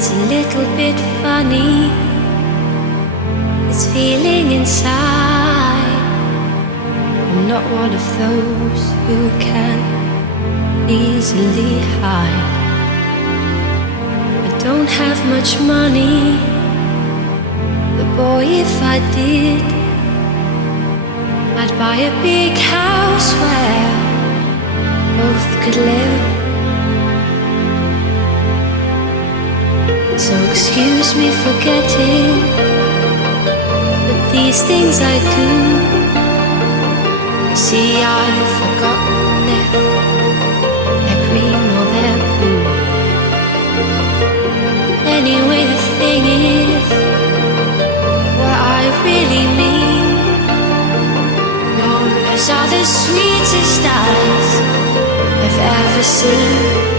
It's a little bit funny, this feeling inside. I'm not one of those who can easily hide. I don't have much money, but boy, if I did, I'd buy a big house where both could live. So excuse me for getting, but these things I do. See, I've forgotten if they're green or they're blue. Anyway, the thing is, what I really mean, yours are the sweetest eyes I've ever seen.